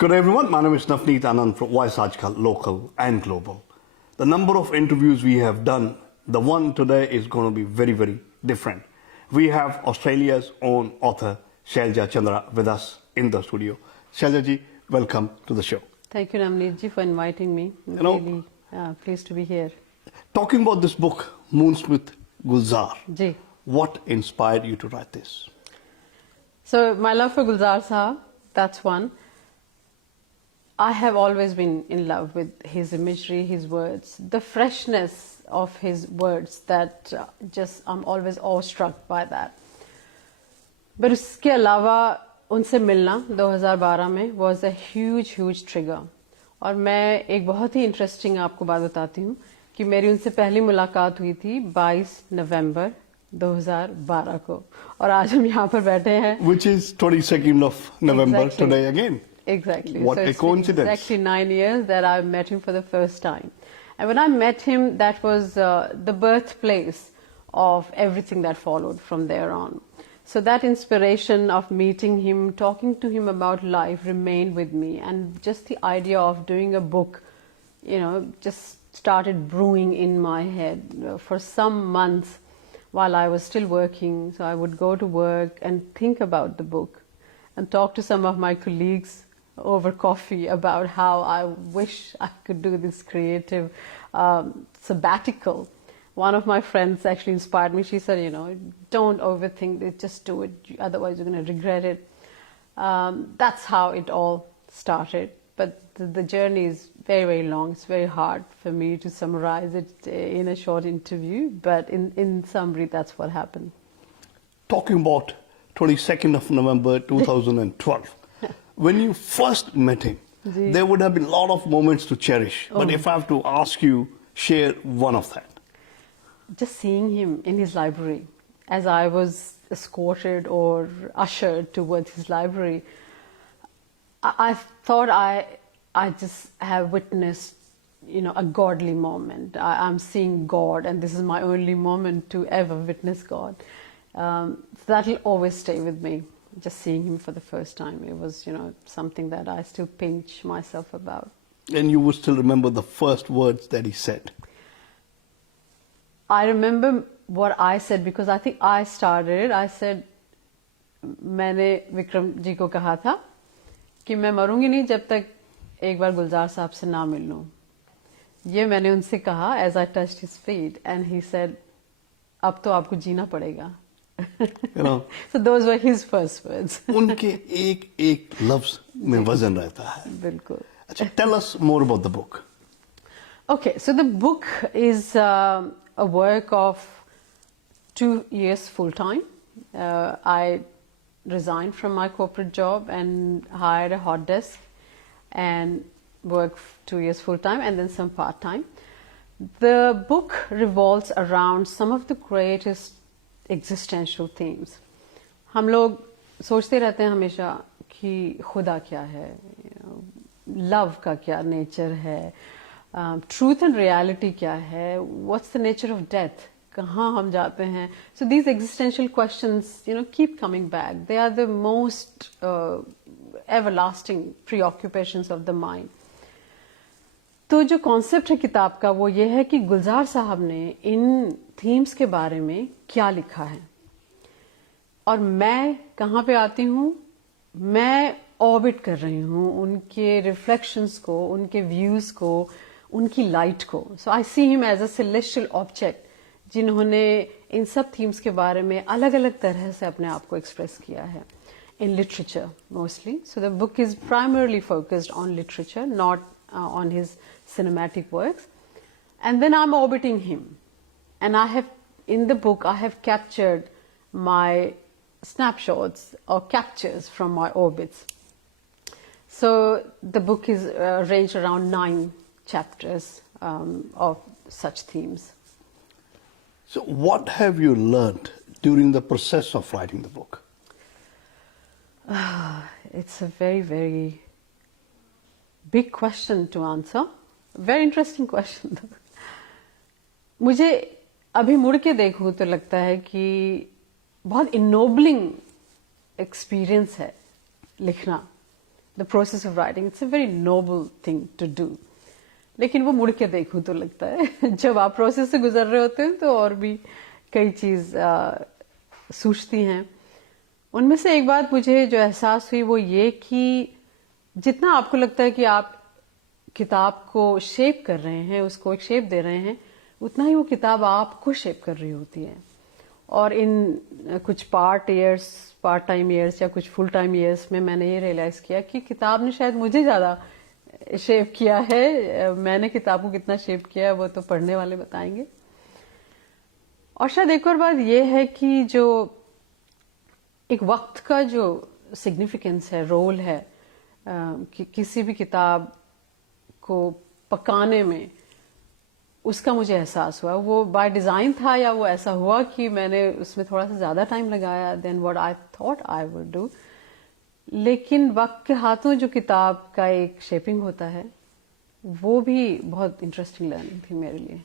Good everyone, my name is Navneet Anand from Voice Ajkal, local and global. The number of interviews we have done, the one today is going to be very, very different. We have Australia's own author, Shailja Chandra, with us in the studio. Shailja ji, welcome to the show. Thank you, Navneet ji, for inviting me. I'm really pleased to be here. Talking about this book, Moonsmith Gulzar, Ji. what inspired you to write this? So, my love for Gulzar Sahab, that's one. I have always been in love with his imagery, his words, the freshness of his words that I'm always awestruck by that. But उसके अलावा उनसे मिलना 2012 में was a huge trigger. और मैं एक बहुत ही इंटरेस्टिंग आपको बात बताती हूँ कि मेरी उनसे पहली मुलाकात हुई थी 22 नवंबर 2012 को और आज हम यहाँ पर बैठे हैं. Which is 22nd of November Exactly. today again. Exactly. What so a coincidence. It's exactly 9 years that I met him for the first time. And when I met him, that was the birthplace of everything that followed from there on. So that inspiration of meeting him, talking to him about life remained with me. And just the idea of doing a book, just started brewing in my head for some months while I was still working. So I would go to work and think about the book and talk to some of my colleagues over coffee about how I wish I could do this creative sabbatical. One of my friends actually inspired me. She said, don't overthink it, just do it, otherwise you're going to regret it. That's how it all started. But the journey is very long. It's very hard for me to summarize it in a short interview, but in summary, that's what happened. Talking about 22nd of November 2012, when you first met him, there would have been a lot of moments to cherish. But if I have to ask you, share one of that. Just seeing him in his library, as I was escorted or ushered towards his library, I thought I just have witnessed, a godly moment. I'm seeing God, and this is my only moment to ever witness God. So that'll always stay with me. Just seeing him for the first time, it was, something that I still pinch myself about. And you would still remember the first words that he said? I remember what I said because I think I started. I said, मैंने विक्रम जी को कहा था कि मैं मरूंगी नहीं जब तक एक बार गुलजार साहब से ना मिल लूं. ये मैंने उनसे कहा as I touched his feet, and he said, अब तो आपको जीना पड़ेगा. So those were his first words. उनके एक लफ्ज में वजन रहता है. बिल्कुल. अच्छा, tell us more about the book. Okay, so the book is a work of 2 years full time. I resigned from my corporate job and hired a hot desk and worked 2 years full time and then some part time. The book revolves around some of the greatest existential themes. हम लोग सोचते रहते हैं हमेशा कि खुदा क्या है, लव का क्या नेचर है, ट्रूथ एंड रियलिटी क्या है, what's the nature of death, कहाँ हम जाते हैं. So these existential questions keep coming back. They are the most everlasting preoccupations of the mind. तो जो कॉन्सेप्ट है किताब का वो ये है कि गुलजार साहब ने इन थीम्स के बारे में क्या लिखा है और मैं कहाँ पे आती हूँ. मैं ऑर्बिट कर रही हूँ उनके रिफ्लेक्शंस को, उनके व्यूज को, उनकी लाइट को. So I see him as a celestial object जिन्होंने इन सब थीम्स के बारे में अलग अलग तरह से अपने आप को एक्सप्रेस किया है in literature mostly. So the book is primarily focused on literature, not on his cinematic works. And then I'm orbiting him. And in the book, I have captured my snapshots or captures from my orbits. So the book is arranged around 9 chapters of such themes. So what have you learned during the process of writing the book? It's a very big question to answer. Very interesting question. मुझे अभी मुड़ के देखूं तो लगता है कि बहुत इनोबलिंग एक्सपीरियंस है लिखना. The process of writing, it's a very noble thing to do. लेकिन वो मुड़ के देखूं तो लगता है जब आप प्रोसेस से गुजर रहे होते हैं तो और भी कई चीज सूझती हैं. उनमें से एक बात मुझे जो एहसास हुई वो ये कि जितना आपको लगता है कि आप किताब को शेप कर रहे हैं, उसको एक शेप दे रहे हैं, उतना ही वो किताब आपको शेप कर रही होती है. और इन कुछ पार्ट टाइम ईयर्स या कुछ फुल टाइम ईयर्स में मैंने ये रियलाइज किया कि किताब ने शायद मुझे ज्यादा शेप किया है. मैंने किताब को कितना शेप किया है वो तो पढ़ने वाले बताएंगे. और शायद एक और बात ये है कि जो एक वक्त का जो सिग्निफिकेंस है, रोल है, कि किसी भी किताब को पकाने में, उसका मुझे एहसास हुआ. वो बाय डिजाइन था या वो ऐसा हुआ कि मैंने उसमें थोड़ा सा ज्यादा टाइम लगाया than what I thought I would do. लेकिन वक्त के हाथों जो किताब का एक शेपिंग होता है वो भी बहुत इंटरेस्टिंग लर्निंग थी मेरे लिए.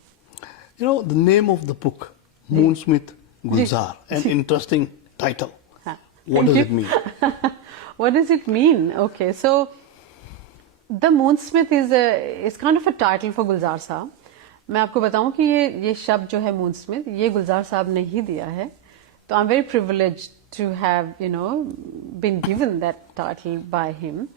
You know, the name of the book, Moonsmith Gulzar, an interesting title. हाँ. What does Thank it you. mean? What does it mean? Okay, so The Moonsmith is kind of a title for Gulzar साहब. मैं आपको बताऊं कि ये शब्द जो है मूनस्मिथ, ये गुलजार साहब ने ही दिया है. तो I am very privileged to have been given that title by him.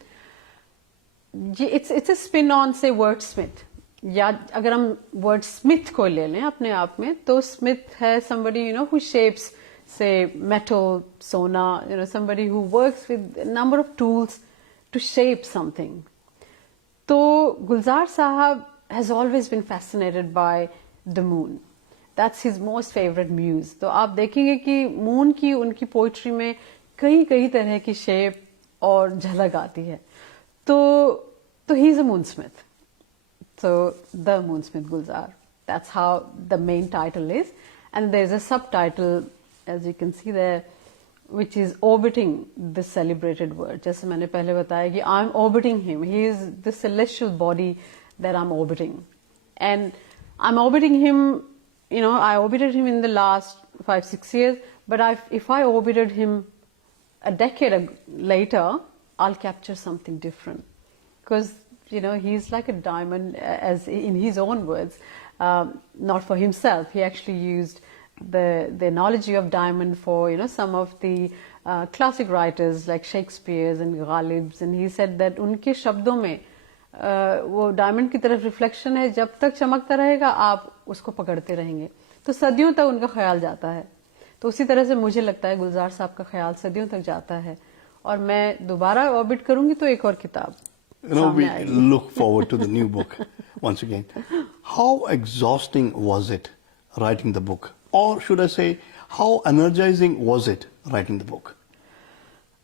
It's a spin on say wordsmith, या अगर हम वर्ड स्मिथ को ले लें अपने आप में तो स्मिथ है somebody who shapes say metal, सोना, somebody who works with a number of tools to shape something. तो गुलजार साहब has always been fascinated by the moon. That's his most favorite muse. तो आप देखेंगे कि मून की उनकी पोइट्री में कई तरह की शेप और झलक आती है. तो he is a moonsmith. So the Moonsmith Gulzar. That's how the main title is. And there's a subtitle, as you can see there, which is orbiting this celebrated word. जैसे मैंने पहले बताया कि I'm orbiting him. He is the celestial body that I'm orbiting. And I'm orbiting him, I orbited him in the last 5-6 years, but if I orbited him a decade later, I'll capture something different. Because, he's like a diamond, as in his own words, not for himself. He actually used the analogy of diamond for, some of the classic writers like Shakespeare and Ghalibs, and he said that उनके शब्दों में वो डायमंड की तरफ रिफ्लेक्शन है, जब तक चमकता रहेगा आप उसको पकड़ते रहेंगे, तो सदियों तक उनका ख्याल जाता है. तो उसी तरह से मुझे लगता है गुलजार साहब का ख्याल सदियों तक जाता है. और मैं दोबारा ऑर्बिट करूंगी तो एक और किताब. We look forward to the new book once again. How exhausting was it writing the book? Or should I say, how energizing was it writing the book?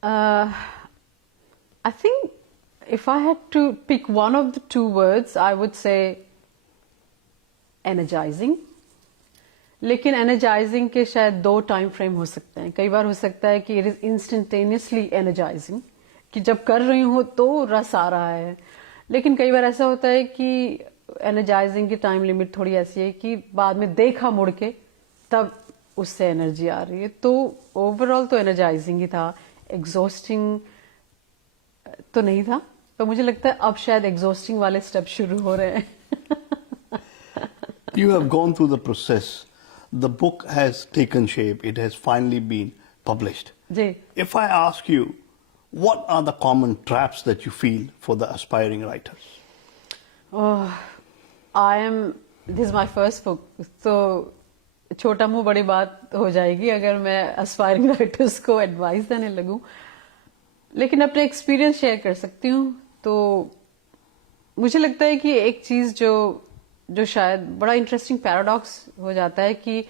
I think if I had to pick one of the two words, I would say energizing. लेकिन energizing के शायद दो time frame हो सकते हैं. कई बार हो सकता है कि it is instantaneously energizing, कि जब कर रही हूँ तो रस आ रहा है. लेकिन कई बार ऐसा होता है कि energizing की टाइम लिमिट थोड़ी ऐसी है कि बाद में देखा मुड़ के तब उससे एनर्जी आ रही है. तो ओवरऑल तो energizing ही था, exhausting तो नहीं था. तो मुझे लगता है अब शायद exhausting वाले स्टेप शुरू हो रहे हैं. You have gone through the process. The book has taken shape. It has finally been published. Ji. If I ask you, what are the common traps that you feel for the aspiring writers? Oh, this is my first book. So, छोटा मुंह बड़ी बात हो जाएगी अगर मैं aspiring writers को advice देने लगूं. लेकिन अपने एक्सपीरियंस शेयर कर सकती हूँ. तो मुझे लगता है कि एक चीज जो शायद बड़ा इंटरेस्टिंग पैराडॉक्स हो जाता है कि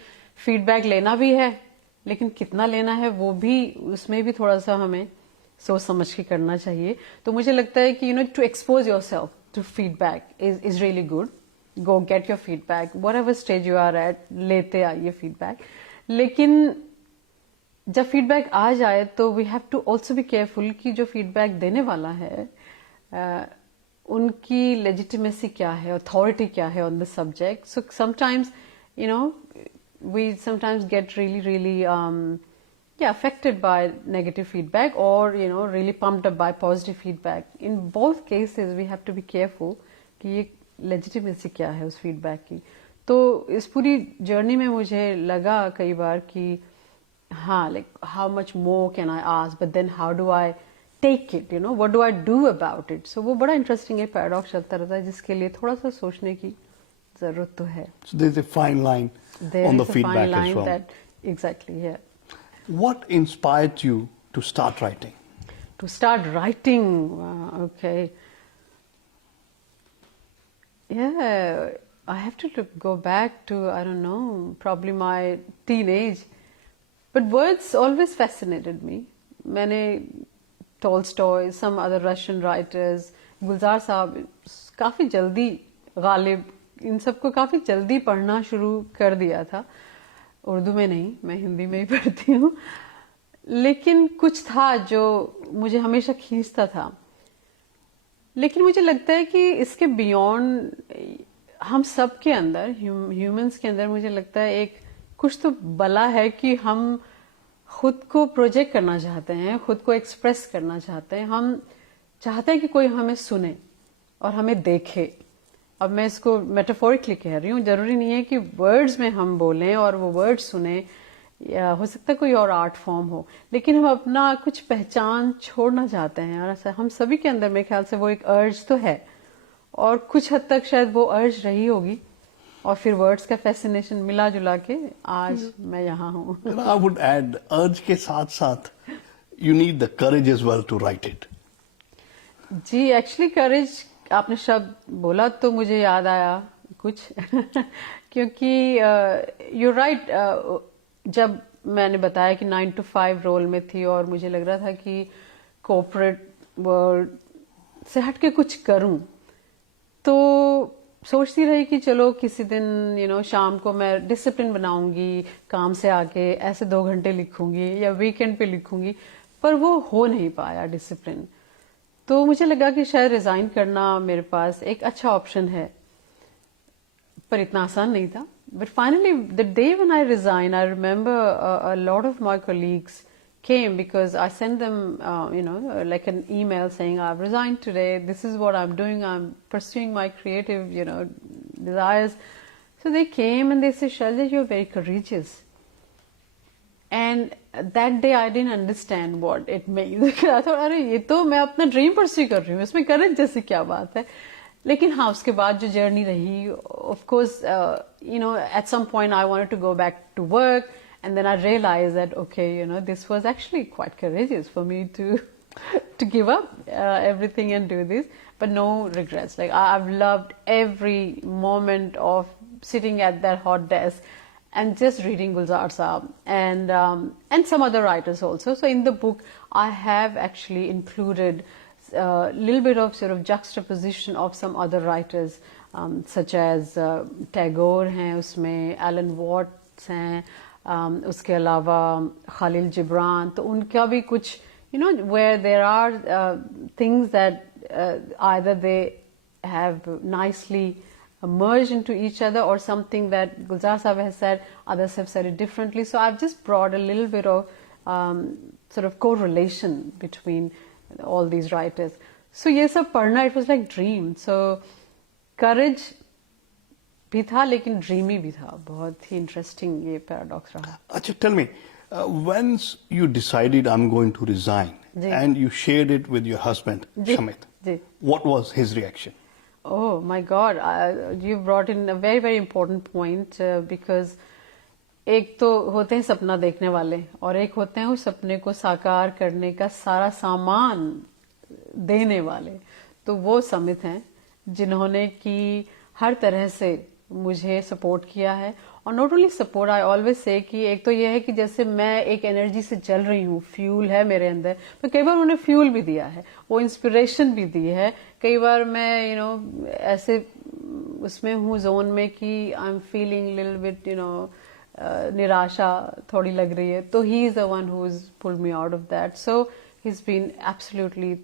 फीडबैक लेना भी है, लेकिन कितना लेना है वो भी, उसमें भी थोड़ा सा हमें सोच समझ के करना चाहिए. तो मुझे लगता है कि to expose yourself to feedback is really good. Go get your feedback, whatever stage you are at, लेते आइए फीडबैक. लेकिन जब फीडबैक आ जाए तो we have to also be careful कि जो फीडबैक देने वाला है उनकी लेजिटिमेसी क्या है, अथॉरिटी क्या है on the subject. So sometimes we sometimes get really affected by negative feedback or really pumped up by positive feedback. In both cases we have to be careful कि ये legitimacy क्या है उस feedback की. तो इस पूरी journey में मुझे लगा कई बार कि हाँ, like how much more can I ask, but then how do I take it, what do I do about it? So वो बड़ा interesting एक paradox चलता रहता है जिसके लिए थोड़ा सा सोचने की जरूरत तो है. So there's a fine line There on is the a feedback fine line as well. that exactly, yeah. What inspired you to start writing? To start writing, okay. Yeah, I have to go back to, I don't know, probably my teenage. But words always fascinated me. मैंने Tolstoy, some other Russian writers, गुलजार साहब, काफ़ी जल्दी गालिब, इन सबको काफ़ी जल्दी पढ़ना शुरू कर दिया था. उर्दू में नहीं, मैं हिंदी में ही पढ़ती हूँ. लेकिन कुछ था जो मुझे हमेशा खींचता था. लेकिन मुझे लगता है कि इसके बियॉन्ड हम सब के अंदर, ह्यूमंस के अंदर मुझे लगता है एक कुछ तो बला है कि हम खुद को प्रोजेक्ट करना चाहते हैं, खुद को एक्सप्रेस करना चाहते हैं. हम चाहते हैं कि कोई हमें सुने और हमें देखे. अब मैं इसको मेटाफोरिकली कह रही हूँ, जरूरी नहीं है कि वर्ड्स में हम बोलें और वो वर्ड्स सुने, या हो सकता है कोई और आर्ट फॉर्म हो, लेकिन हम अपना कुछ पहचान छोड़ना चाहते हैं. और हम सभी के अंदर मेरे ख्याल से वो एक अर्ज तो है, और कुछ हद तक शायद वो अर्ज रही होगी, और फिर वर्ड्स का फैसिनेशन मिला जुला के आज मैं यहाँ हूँ. I would add, urge के साथ साथ you need the courage as well to write it. जी, एक्चुअली करेज आपने शब्द बोला तो मुझे याद आया कुछ क्योंकि यू राइट, जब मैंने बताया कि 9 to 5 रोल में थी और मुझे लग रहा था कि कॉर्पोरेट वर्ल्ड से हट के कुछ करूं, तो सोचती रही कि चलो किसी दिन शाम को मैं डिसिप्लिन बनाऊंगी, काम से आके ऐसे 2 घंटे लिखूंगी या वीकेंड पे लिखूंगी, पर वो हो नहीं पाया डिसिप्लिन. तो मुझे लगा कि शायद रिजाइन करना मेरे पास एक अच्छा ऑप्शन है, पर इतना आसान नहीं था. But finally the day when I resign, I remember a lot of my colleagues came because I sent them, like an email saying, I've resigned today, this is what I'm doing, I'm pursuing my creative, desires. So they came and they said, Shailja, you're very courageous. And that day I didn't understand what it means. I thought, अरे ये तो मैं अपना dream pursue कर रही हूँ, इसमें करेज जैसी क्या बात है. लेकिन हाँ, उसके बाद जो जर्नी रही, of course, at some point I wanted to go back to work. And then I realized that, okay, this was actually quite courageous for me to give up everything and do this, but no regrets. Like I've loved every moment of sitting at that hot desk and just reading Gulzar Saab and some other writers also. So in the book, I have actually included a little bit of sort of juxtaposition of some other writers, such as Tagore हैं उसमें, Alan Watts हैं, उसके अलावा खालिल जिब्रान. तो उनका भी कुछ where there are things that either they have nicely merged into each other, or something that Gulzar Saab has said, others have said it differently. So I've just brought a little bit of sort of correlation between all these writers. So ये सब पढ़ना, it was like dream. So courage भी था, लेकिन ड्रीमी भी था. बहुत ही इंटरेस्टिंग ये पैराडॉक्स रहा. अच्छा, tell me, once you decided I'm going to resign and you shared it with your husband, Shamit, what was his reaction? Oh my God, you brought in a very very important point, because एक तो होते हैं सपना देखने वाले, और एक होते हैं उस सपने को साकार करने का सारा सामान देने वाले. तो वो समित हैं जिन्होंने कि हर तरह से मुझे सपोर्ट किया है. और not only support, I always say कि एक तो ये है कि जैसे मैं एक एनर्जी से चल रही हूँ, फ्यूल है मेरे अंदर, तो कई बार उन्होंने फ्यूल भी दिया है, वो इंस्पिरेशन भी दी है. कई बार मैं ऐसे उसमें हूँ जोन में कि I am feeling little bit निराशा थोड़ी लग रही है, तो he is the one who is pulled me out of that. So he is been absolutely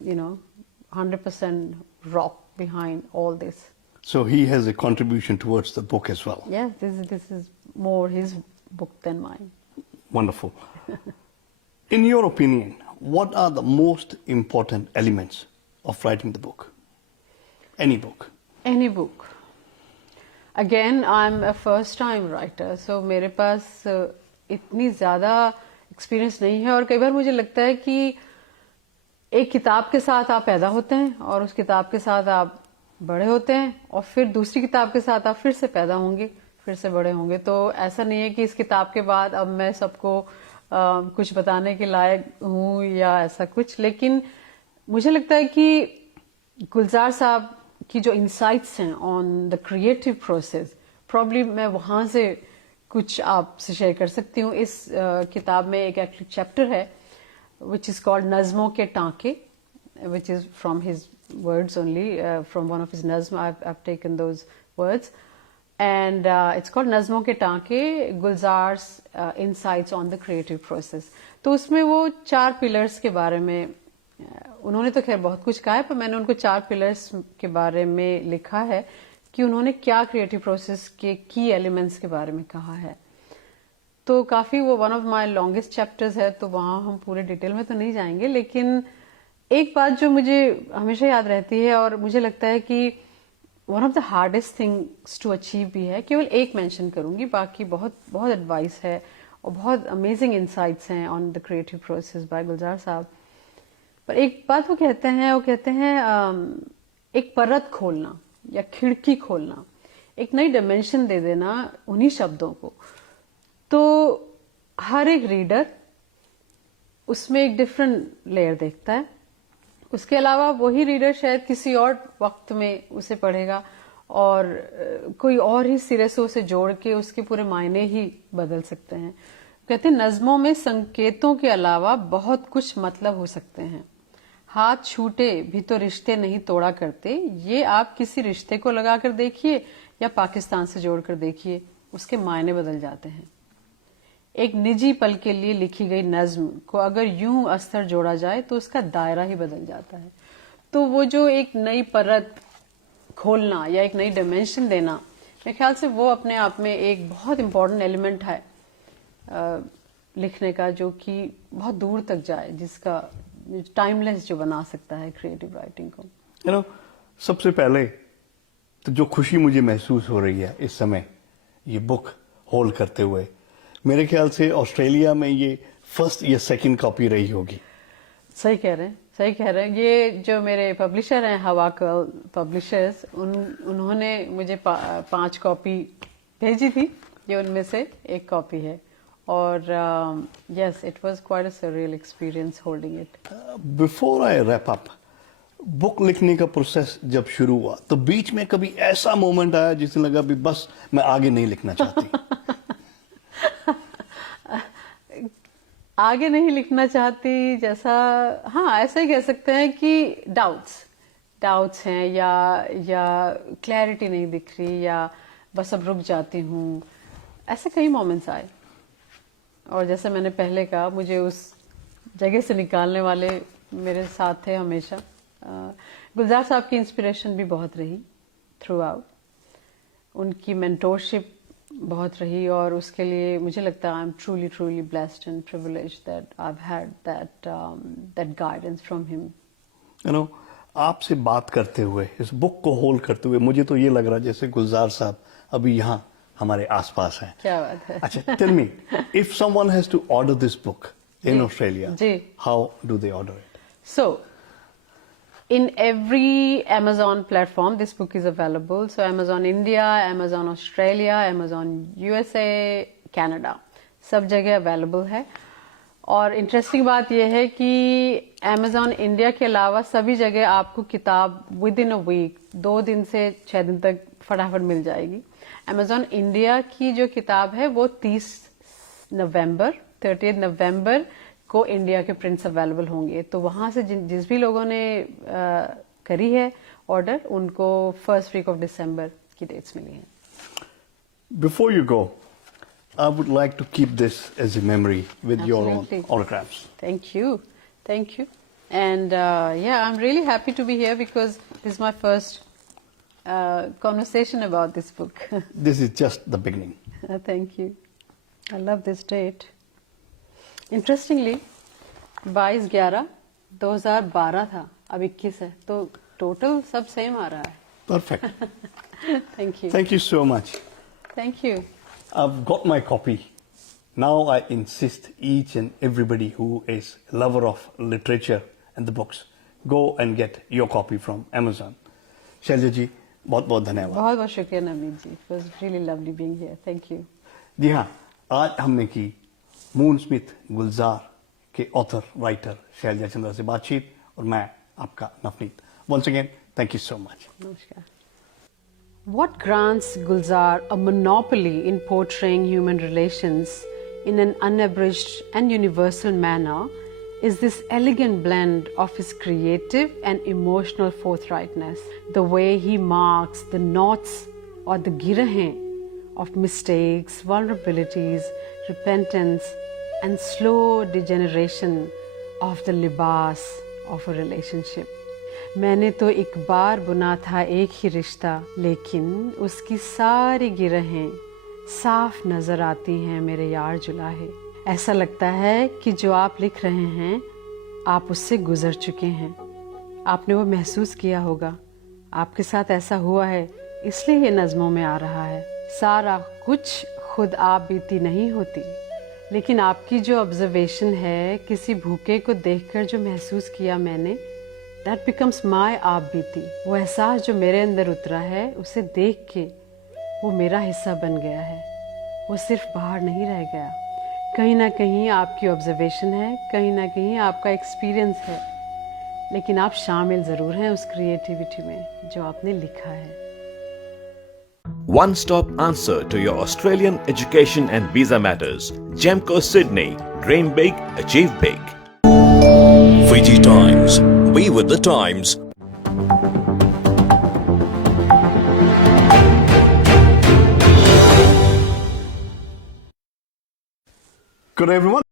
100% rock behind all this. So he has a contribution towards the book as well. Yeah, this is more his book than mine. Wonderful. In your opinion, what are the most important elements of writing the book? Any book? Any book. Again, I'm a first time writer, so मेरे पास इतनी ज़्यादा एक्सपीरियंस नहीं है और कई बार मुझे लगता है कि एक किताब के साथ आप पैदा होते हैं और उस किताब के साथ आप बड़े होते हैं और फिर दूसरी किताब के साथ आप फिर से पैदा होंगे, फिर से बड़े होंगे। तो ऐसा नहीं है कि इस किताब के बाद अब मैं सबको कुछ बताने के लायक हूँ या ऐसा कुछ, लेकिन मुझे लगता है कि गुलजार साहब की जो इंसाइट्स हैं on the creative process, probably मैं वहां से कुछ आपसे शेयर कर सकती हूँ। इस किताब में एक एक्चुअली चैप्टर है which is called नज़्मों के टांके, which is from his words only, from one of his nazm. I've taken those words, and it's called नज़्मों के टांके, Gulzar's insights on the creative process. तो उसमें वो 4 पिलर्स के बारे में, उन्होंने तो खैर बहुत कुछ कहा है, पर मैंने उनको 4 पिलर्स के बारे में लिखा है कि उन्होंने क्या क्रिएटिव प्रोसेस के की एलिमेंट्स के बारे में कहा है। तो काफी वो one of my longest chapters है, तो वहां हम पूरे डिटेल में तो नहीं जाएंगे, लेकिन एक बात जो मुझे हमेशा याद रहती है और मुझे लगता है कि one of the hardest things to achieve भी है, केवल एक मेंशन करूंगी, बाकी बहुत बहुत एडवाइस है और बहुत अमेजिंग इंसाइट्स हैं on the creative process by Gulzar साहब। पर एक बात वो कहते हैं एक परत खोलना या खिड़की खोलना, एक नई डायमेंशन दे देना उन्हीं शब्दों को। तो हर एक रीडर उसमें एक डिफरेंट लेयर देखता है, उसके अलावा वही रीडर शायद किसी और वक्त में उसे पढ़ेगा और कोई और ही सिरे से उसे जोड़ के उसके पूरे मायने ही बदल सकते हैं। कहते हैं नज़्मों में संकेतों के अलावा बहुत कुछ मतलब हो सकते हैं, हाथ छूटे भी तो रिश्ते नहीं तोड़ा करते, ये आप किसी रिश्ते को लगाकर देखिए या पाकिस्तान से जोड़कर देखिए, उसके मायने बदल जाते हैं। एक निजी पल के लिए लिखी गई नज्म को अगर यूं अस्तर जोड़ा जाए तो उसका दायरा ही बदल जाता है। तो वो जो एक नई परत खोलना या एक नई डायमेंशन देना, मेरे ख्याल से वो अपने आप में एक बहुत इम्पोर्टेंट एलिमेंट है लिखने का, जो कि बहुत दूर तक जाए, जिसका टाइमलेस जो बना सकता है क्रिएटिव राइटिंग को। सबसे पहले तो जो खुशी मुझे महसूस हो रही है इस समय ये बुक होल्ड करते हुए, मेरे ख्याल से ऑस्ट्रेलिया में ये फर्स्ट या सेकंड कॉपी रही होगी। सही कह रहे हैं। ये जो मेरे पब्लिशर हैं हवा कर्ल पब्लिशर्स, उन्होंने मुझे 5 कॉपी भेजी थी, ये उनमें से एक कॉपी है। और yes, it was quite a surreal experience holding it. Before I wrap up, book लिखने का प्रोसेस जब शुरू हुआ तो बीच में कभी ऐसा मोमेंट आया जिसने लगा भी बस मैं आगे नहीं लिखना चाहती? आगे नहीं लिखना चाहती जैसा, हाँ ऐसा ही कह सकते हैं कि डाउट्स हैं या क्लैरिटी नहीं दिख रही या बस अब रुक जाती हूँ, ऐसे कई मोमेंट्स आए। और जैसे मैंने पहले कहा, मुझे उस जगह से निकालने वाले मेरे साथ थे हमेशा। गुलजार साहब की इंस्पिरेशन भी बहुत रही थ्रू आउट, उनकी मेंटोरशिप बहुत रही, और उसके लिए मुझे लगता है I am truly blessed and privileged that I have had that guidance from him. आपसे बात करते हुए, इस बुक को होल्ड करते हुए, मुझे तो ये लग रहा है जैसे गुलजार साहब अभी यहाँ हमारे आसपास हैं। क्या बात है। अच्छा, tell me, if someone has to order this book in Australia, how do they order it? So in every Amazon platform this book is available. So Amazon India, Amazon Australia, Amazon USA, Canada, सब जगह available है। और इंटरेस्टिंग बात यह है कि Amazon India के अलावा सभी जगह आपको किताब within a week, 2 दिन से 6 दिन तक फटाफट मिल जाएगी। Amazon India की जो किताब है वो 30 नवंबर को इंडिया के प्रिंट्स अवेलेबल होंगे। तो वहां से जिस भी लोगों ने करी है ऑर्डर, उनको फर्स्ट वीक ऑफ दिसंबर की डेट्स मिली हैं। Before you go, I would like to keep this as a memory with your own autographs. Thank you and yeah, I'm really happy to be here because this is my first conversation about this book. This is just the beginning. Thank you. I love this date. Interestingly 22/11/2012 था, अब 21 है, तो टोटल सब सेम आ रहा है. Perfect. Thank you. Thank you so much. Thank you. I've got my copy. Now I insist each and everybody who is a lover of literature and the books, go and get your copy from Amazon. Selja जी बहुत बहुत धन्यवाद. बहुत बहुत शुक्रिया नवनीत जी. It was really lovely being here. Thank you. जी हाँ, आज हमने की मून स्मिथ गुलजार के ऑथर राइटर शैलजा चंद्रा से बातचीत और मैं आपका Navneet. Once again, thank you so much. Namaskar. What grants Gulzar a monopoly in portraying human relations in an unabridged and universal manner is this elegant blend of his creative and emotional forthrightness. The way he marks the knots or the girahen of mistakes, vulnerabilities, repentance, and slow degeneration of the libas of a relationship. मैंने तो एक बार बुना था एक ही रिश्ता, लेकिन उसकी सारी गिरहें साफ नजर आती हैं मेरे यार जुलाहे. ऐसा लगता है कि जो आप लिख रहे हैं आप उससे गुजर चुके हैं. आपने वो महसूस किया होगा, आपके साथ ऐसा हुआ है, इसलिए ये नज़मों में आ रहा है. सारा कुछ खुद आप बीती नहीं होती, लेकिन आपकी जो ऑब्जर्वेशन है, किसी भूखे को देखकर जो महसूस किया मैंने, That becomes my आप बीती. वो एहसास जो मेरे अंदर उतरा है, उसे देख के वो मेरा हिस्सा बन गया है. वो सिर्फ बाहर नहीं रह गया. कहीं ना कहीं आपकी ऑब्जर्वेशन है, कहीं ना कहीं आपका एक्सपीरियंस है, लेकिन आप शामिल ज़रूर हैं उस क्रिएटिविटी में जो आपने लिखा है. One-stop answer to your Australian education and visa matters. Gemco Sydney. Dream big, achieve big. Fiji Times. Be with the times. Good everyone.